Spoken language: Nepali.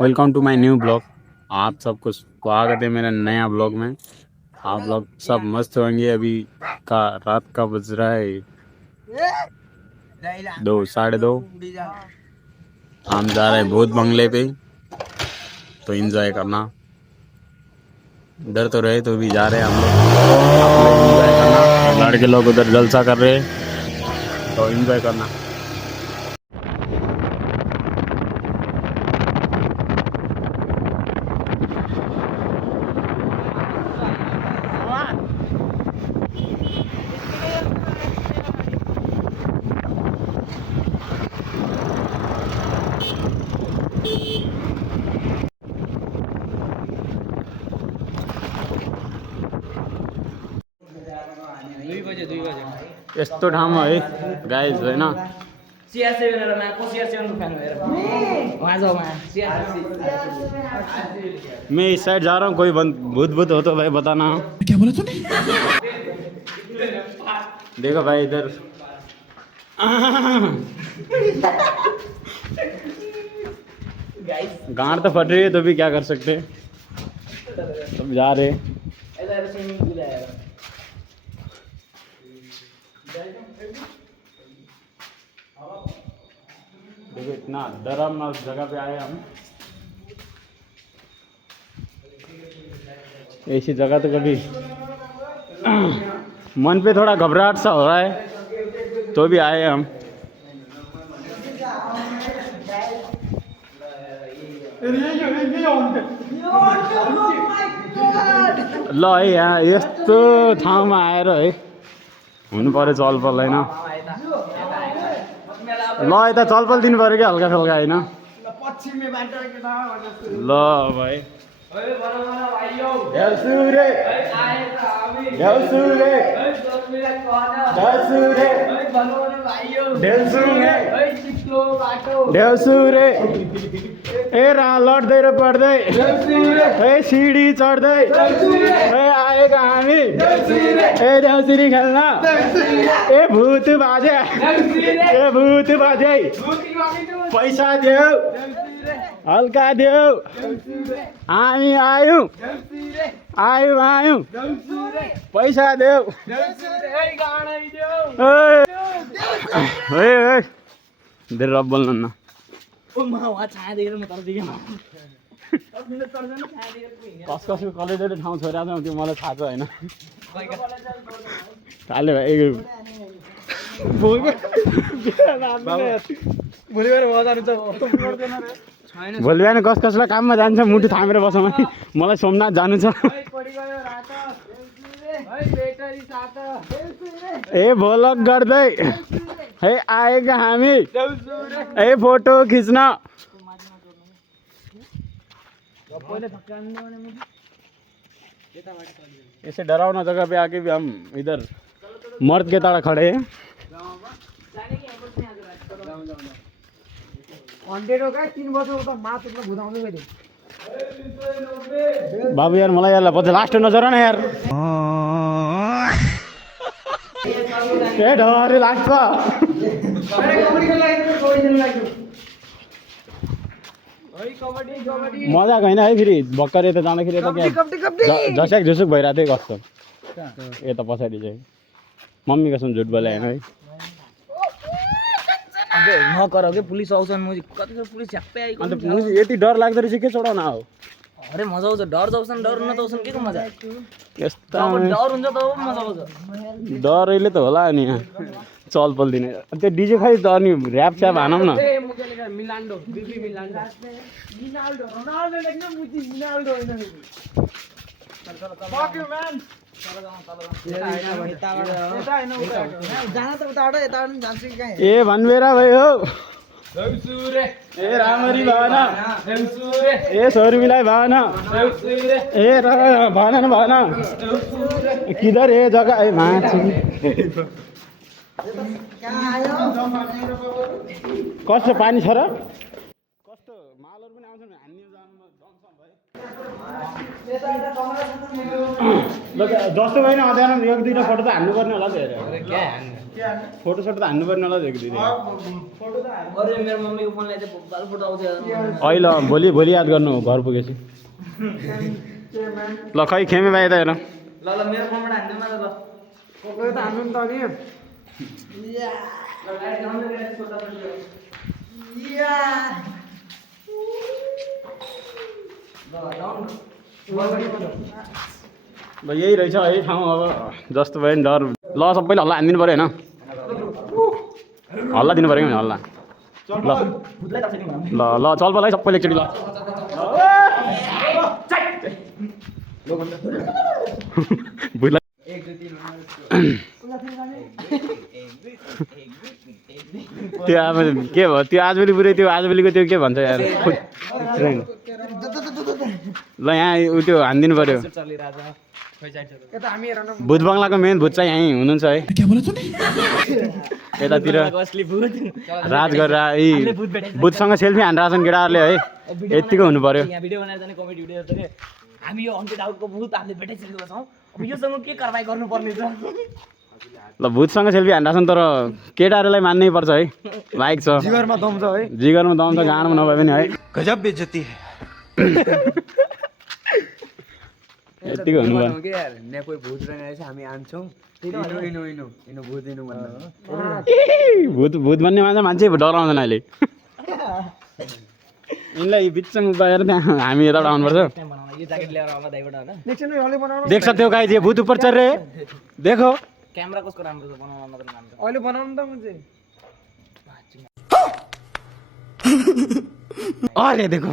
Welcome to my new blog. आप सबको स्वागत है मेरा नया ब्लॉग में। आप लोग सब मस्त होंगे। अभी का रात का बज रहा है 2 साढ़े 2। हम जा रहे हैं भूत बंगले पे, तो एंजॉय करना। इधर तो रहे तो भी जा रहे हैं हम लोग एंजॉय करना। लड़के लोग उधर जलसा कर रहे हैं, तो एंजॉय करना। यस्तो ठाउँमा है गाइज होइन। मैं इस साइड जा रहा हूँ, कोई भूत भूत हो तो भाई बताना। क्या बोला तूने? देखो भाई इधर गांड तो फट रही है, तो भी क्या कर सकते। सब जा रहे। देखो इतना डरावना जगह पे आए हम। ऐसी जगह तो कभी मन पे थोड़ा घबराहट सा हो रहा है, तो भी आए हम। ल है यहाँ यस्तो ठाउँमा आएर है हुनु पर्यो चलपल होइन। ल यता चलपल दिनु पऱ्यो क्या हल्का फुल्का होइन। ल भाइ ए रा लड्दै र पढ्दै ए सिडी चढ्दै ए आएका हामी ए देउसिरी खेल्न ए भूत बाजे ए भूत बाजे पैसा देऊ हल्का देऊ हामी आयौँ आयौँ आयौँ पैसा देऊ धेरै रब बोल्नु न। कस कसको कलेजले ठाउँ छोइरहेको छ त्यो मलाई थाहा छ होइन। काले भाइ भोलि बिहान कस कसलाई काममा जान्छ मुटु थामेर बसौँ है। मलाई सोमनाथ जानु छ। ए भोलक गर्दै है आएका हामी ए फोटो खिच्न। ऐसे डरावना जगह पे आके भी हम इधर मर्द के तरह खड़े हैं। बाबू यार मलाई यार पछि लास्ट नजर न यार ए डर लाग्छ। मजाको होइन है। फेरि भर्खर यता जाँदाखेरि यता क्या झस्याक झुसुक भइरहेको थियो कस्तो यता पछाडि चाहिँ मम्मी कसम झुट बोले होइन है। नकर के पुलिस आउँछन् कतिको पुलिस झ्याप्पै आइको अन्त यति डर लाग्दो रहेछ के चढाउन हो। अरे मजा आउँछ डर जाउँछन् डर नजाउँछन् के को मजा यस्ता डर हुन्छ तब मजा आउँछ। डरैले त होला नि यहाँ चलपल दिने त्यो डिजे खै त अनि ऱ्याप स्याप हानौँ न। मिलान्डो बिबी मिलान्डो मिनाल्डो रोनाल्डो लेख्न मुजी मिनाल्डो हैन फक यु म्यान। ए भन्वेरा भयो ए रामरी भवन ए शर्मिलाई भवन ए भन भन किधर ए जग्गा ए माथि कस्तो पानी छ र कस्तो मालहरू पनि आउँछ आउँछन् हान्ने जानुमा दम छ भाइ जस्तो भएन अध्यान एक दुईवटा फोटो त हान्नुपर्ने होला नि फोटो सोटो त हान्नुपर्ने होला एक दुईवटा अहिले भोलि याद गर्नु घर पुगेपछि ल खै खेमे बाई त हेर मेरो फोनबाट हान्दिनु न त हान्नु नि त नि ल यही रहेछ है ठाउँ अब जस्तो भयो नि डर ल सबैले हल्ला हानिदिनु पऱ्यो होइन हल्ला दिनु पऱ्यो नि हल्ला ल ल ल चल पल है सबैले एकचोटि ल भुइँलाई त्यो अब के भयो त्यो आजभोलि पुरै त्यो आजभोलिको त्यो के भन्छ यार ल यहाँ उ त्यो हानिदिनु पऱ्यो भूत बङ्गलाको मेन भूत चाहिँ यहीँ हुनुहुन्छ है यतातिर राज गरेर भूतसँग सेल्फी हानिरहेको छन् केटाहरूले है यत्तिकै हुनु पर्यो हामी यो हन्टेड आउटको भूत हामीले भेटाइसकेको छौँ अब योसँग के कारबाही गर्नुपर्ने छ ल भूतसँग सेल्फी हानिरहेको छन् तर केटाहरूलाई मान्नै पर्छ है लाइक छ जिगरमा दम छ है जिगरमा दम छ गाँडमा नभए पनि है गजब बेइज्जती यत्तिकै हुनु पर्यो के यार ने कोही भूत रहेछ हामी आन्छौँ इनो भूत इनो भूत भन्ने मान्छे डराउँदैन अहिले यिनलाई बिचमा बाहिर त्यहाँ हामी यताबाट आउनुपर्छ देख्छ त्यो गाई थियो भूत उपर चढ रहे देखो क्यामेरा कसको राम्रो छ बनाउन मात्र अहिले बनाउनु त मुझे अरे देखो